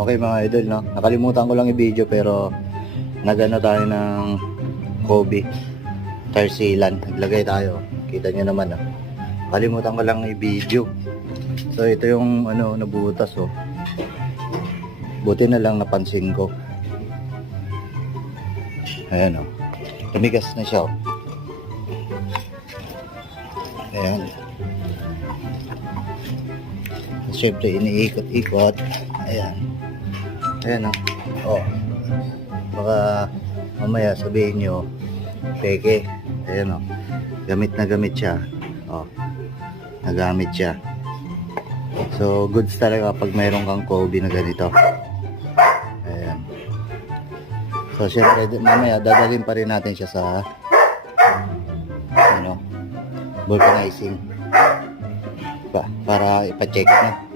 Okay mga idol, no? Nakalimutan ko lang i-video pero nagano tayo ng Kobe tire sealant. Naglagay tayo. Kita nyo naman, no? Kalimutan ko lang i-video. So ito yung ano, nabutas, oh. Buti na lang napansin ko. Ayan, oh. Tumigas na siya, oh. Ayan. Siyempre iniikot-ikot. Ayan. Ayan, oh. Oh. Baka mamaya sabihin nyo peke. Ayan, oh. Gamit na gamit siya. Oh. Nagamit siya. So goods talaga pag mayroon kang Kobe na ganito. Ayan. So siyempre mamaya dadalhin pa rin natin siya sa ano, vulcanizing para ipa-check na.